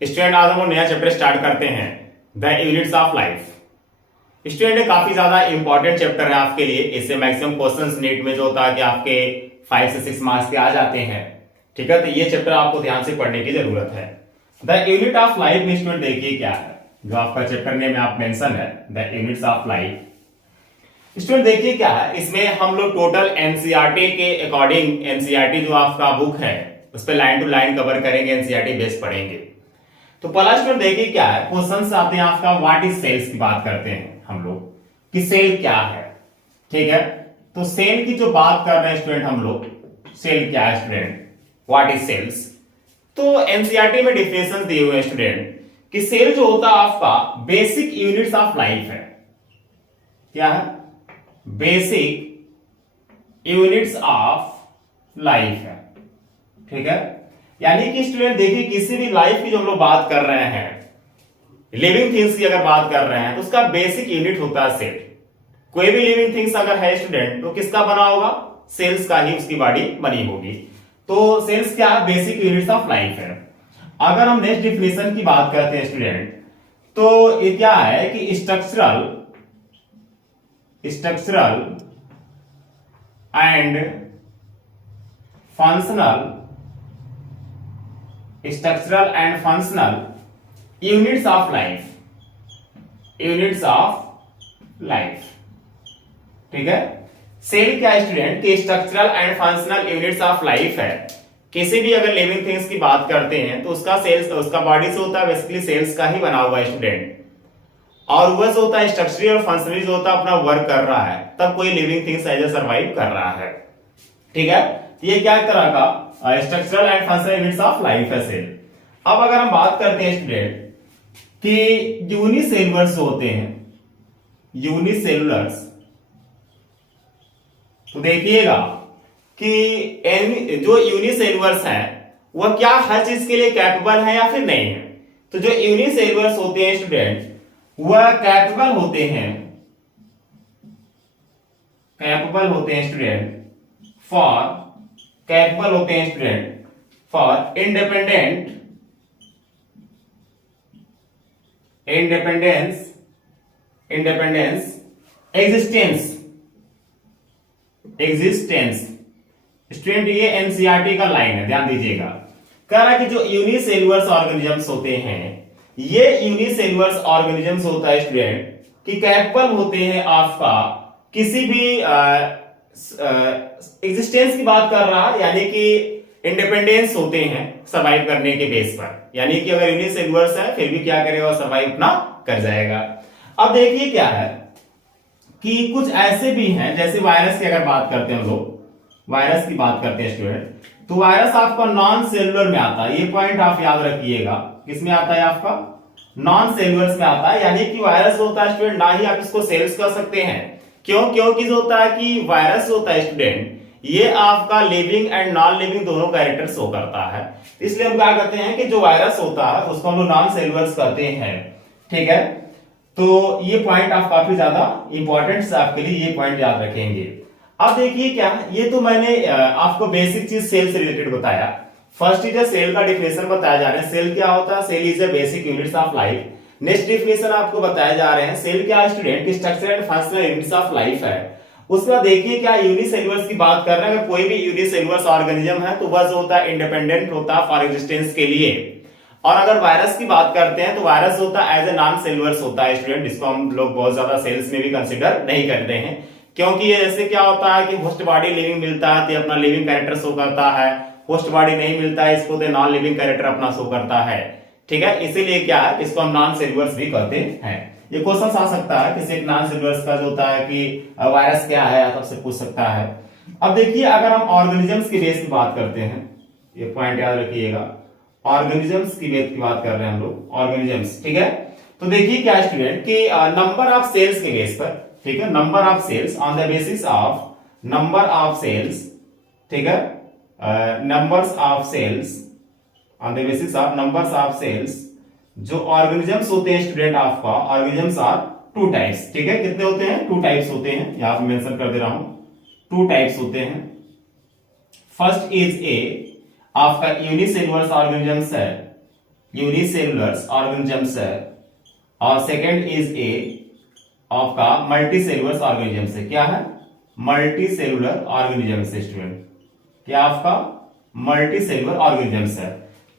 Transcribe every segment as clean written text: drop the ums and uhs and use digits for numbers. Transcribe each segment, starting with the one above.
Student आज हम नया चैप्टर स्टार्ट करते हैं, the units of life. Student ये काफी ज्यादा इंपॉर्टेंट चैप्टर है आपके लिए। इससे मैक्सिमम क्वेश्चंस नीट में जो होता है कि आपके 5 से 6 मार्क्स के आ जाते हैं। ठीक है, तो ये चैप्टर आपको ध्यान से पढ़ने की जरूरत है। द यूनिट ऑफ लाइफ में स्टूडेंट देखिए क्या है, जो आपका चैप्टर नेम में आप मेंशन है, the units of life. Student देखिए क्या है, इसमें हम लोग टोटल एनसीईआरटी के अकॉर्डिंग, एनसीईआरटी जो आपका बुक है उस पर लाइन टू लाइन कवर करेंगे, एनसीईआरटी बेस पढ़ेंगे। तो पहला स्टूडेंट देखिए क्या है, क्वेश्चन आते हैं आपका व्हाट इज सेल्स की बात करते हैं हम लोग कि सेल क्या है। ठीक है, तो सेल की जो बात कर रहे हैं स्टूडेंट हम लोग, सेल क्या है स्टूडेंट, व्हाट इज सेल्स। तो एनसीईआरटी में डिफिनेशन दिए हुए हैं स्टूडेंट कि सेल जो होता है आपका बेसिक यूनिट्स ऑफ लाइफ है। क्या है? बेसिक यूनिट्स ऑफ लाइफ है। ठीक है, यानी कि स्टूडेंट देखिए किसी भी लाइफ की जो हम लोग बात कर रहे हैं, लिविंग थिंग्स की अगर बात कर रहे हैं तो उसका बेसिक यूनिट होता है सेल। कोई भी लिविंग थिंग्स अगर है स्टूडेंट तो किसका बना होगा, सेल्स का ही उसकी बॉडी बनी होगी। तो सेल्स क्या है, बेसिक यूनिट्स ऑफ लाइफ है। अगर हम नेक्स्ट डिफिनेशन की बात करते हैं स्टूडेंट, तो ये क्या है कि structural and functional units of life. ठीक है, सेल क्या है स्टूडेंट कि structural and functional units of life है। किसी भी अगर लिविंग थिंग्स की बात करते हैं तो उसका सेल्स, उसका बॉडी से होता है बेसिकली सेल्स का ही बना हुआ है स्टूडेंट। और वह जो होता है स्ट्रक्चरली और फंक्शनली जो होता है अपना वर्क कर रहा है, तब कोई living things as a survive कर रहा है। ठीक है, ये क्या एक तरह का structural and functional units of life है सेल। अब अगर हम बात करते हैं स्टूडेंट कि यूनिसेलुलर्स होते हैं, यूनिसेलुलर्स, तो देखिएगा कि जो यूनिसेलुलर्स हैं वह क्या हर चीज के लिए कैपेबल है या फिर नहीं है। तो जो यूनिसेलुलर्स होते हैं स्टूडेंट वह कैपेबल होते हैं student for independence existence. Student ये एनसीईआरटी का लाइन है, ध्यान दीजिएगा। कह रहा है कि जो यूनिसेलुलर्स ऑर्गेनिजम्स होते हैं, ये यूनिसेलुलर्स ऑर्गेनिजम्स होता है स्टूडेंट कि कैपेबल होते हैं आपका किसी भी एग्जिस्टेंस की बात कर रहा है, यानी कि इंडिपेंडेंस होते हैं सर्वाइव करने के बेस पर। यानी कि अगर यूनिसेलुलर्स है फिर भी क्या करेगा, सर्वाइव अपना कर जाएगा। अब देखिए क्या है कि कुछ ऐसे भी हैं, जैसे वायरस की अगर बात करते हैं हम लोग, वायरस की बात करते हैं स्टूडेंट, तो वायरस आपका नॉन सेलुलर में आता है। ये पॉइंट आप याद रखिएगा, किसमें आता है आपका, नॉन सेलुलर्स में आता है। यानी कि वायरस होता है स्टूडेंट, ना ही आप इसको सेल्स कर सकते हैं। क्योंकि जो होता है कि वायरस होता है स्टूडेंट, ये आपका लिविंग एंड नॉन लिविंग दोनों कैरेक्टर शो करता है। इसलिए हम क्या करते हैं कि जो वायरस होता है उसको हम लोग नॉन सेलुलर्स करते हैं। ठीक है, तो ये पॉइंट आप काफी ज्यादा इंपॉर्टेंट है आपके लिए, ये पॉइंट याद रखेंगे। अब देखिए क्या, ये तो मैंने आपको बेसिक चीज सेल से रिलेटेड बताया। फर्स्ट इज सेल का डिफिनेशन बताया जा रहा है, सेल क्या होता है, cell is a basic units of life. Next definition आपको बताया जा रहे हैं, सेल क्या है student, structure and functional units of life है। उसके बाद देखिए क्या, यूनिसेलुलर्स की बात कर रहे हैं। कोई भी यूनिसेलुलर्स ऑर्गेनिज्म है तो वह जो होता है इंडिपेंडेंट होता है फॉर एग्जिस्टेंस के लिए। और अगर वायरस की बात करते हैं तो वायरस होता है एज ए नॉन सेलुलर्स होता है स्टूडेंट, जिसको हम लोग बहुत ज्यादा सेल्स में भी कंसिडर नहीं करते हैं। क्योंकि ये जैसे क्या होता है कि होस्ट बॉडी लिविंग मिलता है तो अपना लिविंग कैरेक्टर शो करता है, होस्ट बॉडी नहीं मिलता है इसको तो नॉन लिविंग कैरेक्टर अपना शो करता है। ठीक है, इसीलिए क्या है, इसको हम नॉन सेलुलर्स भी कहते हैं। ये क्वेश्चन आ सकता है किसी एक नॉन सेलुलर्स का, जो होता है कि वायरस क्या है, आप सबसे पूछ सकता है। अब देखिए अगर हम ऑर्गेनिजम्स की बेस की बात करते हैं, ये पॉइंट याद रखिएगा, ऑर्गेनिजम्स की बेस की बात कर रहे हैं हम लोग, ऑर्गेनिजम्स। ठीक है, तो देखिए क्या स्टूडेंट कि नंबर ऑफ सेल्स के बेस पर, ठीक है, number of cells on the basis of number of cells, ठीक है, numbers of cells on the basis of numbers of cells, जो ऑर्गेनिजम्स होते हैं स्टूडेंट आपका, ऑर्गेनिजम्स आर टू टाइप्स। ठीक है, कितने होते हैं, टू टाइप्स होते हैं, यहां पे मेंशन कर दे रहा हूं, टू टाइप्स होते हैं। फर्स्ट इज ए आपका यूनिसेलुलर ऑर्गेनिजम्स है, यूनिसेलुलर ऑर्गेनिजम्स है और सेकंड इज ए आपका मल्टीसेलुलर ऑर्गेनिजम्स है। क्या है? मल्टीसेलुलर ऑर्गेनिजम्स है स्टूडेंट। क्या आपका? मल्टीसेलुलर ऑर्गेनिजम्स है।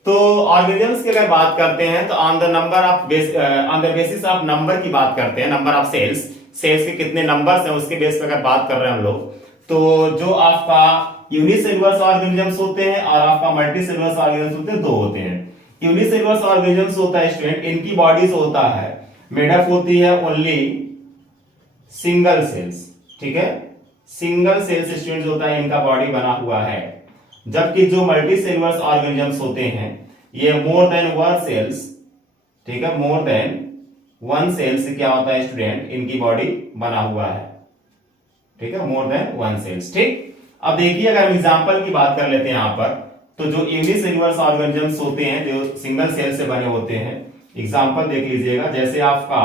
तो ऑर्गेनिजम्स की अगर बात करते हैं तो on the basis of number की बात करते हैं, नंबर ऑफ सेल्स के कितने नंबर्स हैं उसके बेस पर अगर बात कर रहे हैं हम लोग, तो जो आपका यूनिसेलुलर ऑर्गेनिजम्स होते हैं और आपका मल्टीसेलुलर ऑर्गेनिजम्स होते हैं, दो होते हैं। यूनिसेलुलर ऑर्गेनिजम्स होता है स्टूडेंट, इनकी बॉडीज होता है मेड अप होती है ओनली सिंगल सेल्स। ठीक है, सिंगल सेल्स स्टूडेंट होता है इनका बॉडी बना हुआ है। जबकि जो मल्टीसेलुलर ऑर्गेनिजम्स होते हैं ये मोर देन वन सेल्स, ठीक है, मोर देन वन सेल्स से क्या होता है स्टूडेंट, इनकी बॉडी बना हुआ है। ठीक है, मोर देन वन सेल्स। ठीक, अब देखिए अगर हम एग्जांपल की बात कर लेते हैं यहां पर, तो जो यूनिसेलुलर ऑर्गेनिजम्स होते हैं जो सिंगल सेल से बने होते हैं, एग्जांपल देख लीजिएगा। जैसे आपका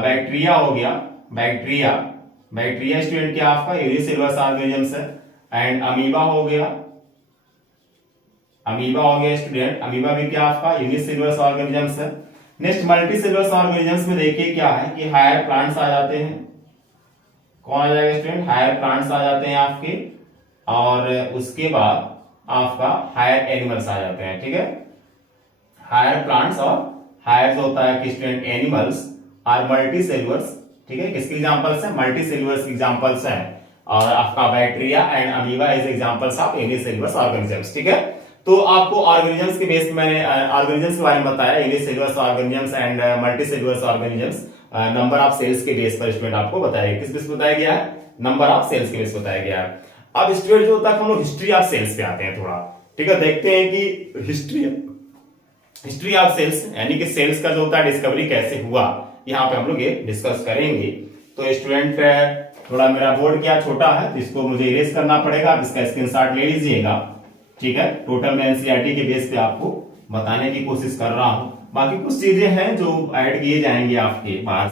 बैक्टीरिया हो गया, बैक्टीरिया स्टूडेंट क्या आपका यूनिसेलुलर ऑर्गेनिजम्स है। एंड अमीबा हो गया स्टूडेंट, अमीबा भी क्या आपका यूनिसेलुलर ऑर्गेनिजम्स है। नेक्स्ट मल्टीसेलुलर ऑर्गेनिजम्स में देखिए क्या है कि हायर प्लांट्स आ जाते हैं। कौन आ जाएगा स्टूडेंट? हायर प्लांट्स आ जाते हैं आपके, और उसके बाद आपका हायर एनिमल्स आ जाते हैं। ठीक है, हायर प्लांट्स और हायर जो होता है कि स्टूडेंट एनिमल्स आर मल्टीसेलुलर्स। ठीक है, किसके एग्जांपल्स हैं? मल्टीसेलुलर्स एग्जांपल्स हैं। और आपका bacteria and amoeba is examples of unicellular organisms. ठीक है, तो आपको ऑर्गेनिजम्स के बेस पे मैंने ऑर्गेनिजम्स के बारे में बताया, unicellular organisms and multicellular organisms. Number of cells के बेस पर स्टूडेंट आपको बताया, किस बेस बताया गया है? नंबर ऑफ सेल्स के बेस बताया गया है। अब स्टूडेंट जो होता है हम लोग हिस्ट्री ऑफ सेल्स पे आते हैं थोड़ा। ठीक है, देखते हैं कि हिस्ट्री ऑफ सेल्स यानी कि सेल्स का जो होता है डिस्कवरी कैसे हुआ, यहाँ पे हम लोग ये डिस्कस करेंगे। तो स्टूडेंट थोड़ा मेरा बोर्ड क्या छोटा है तो इसको मुझे इरेज करना पड़ेगा, आप इसका स्क्रीनशॉट ले लीजिएगा। ठीक है, टोटल मैं एनसीईआरटी के बेस पे आपको बताने की कोशिश कर रहा हूं, बाकी कुछ चीजें हैं जो ऐड किए जाएंगे आपके बाहर।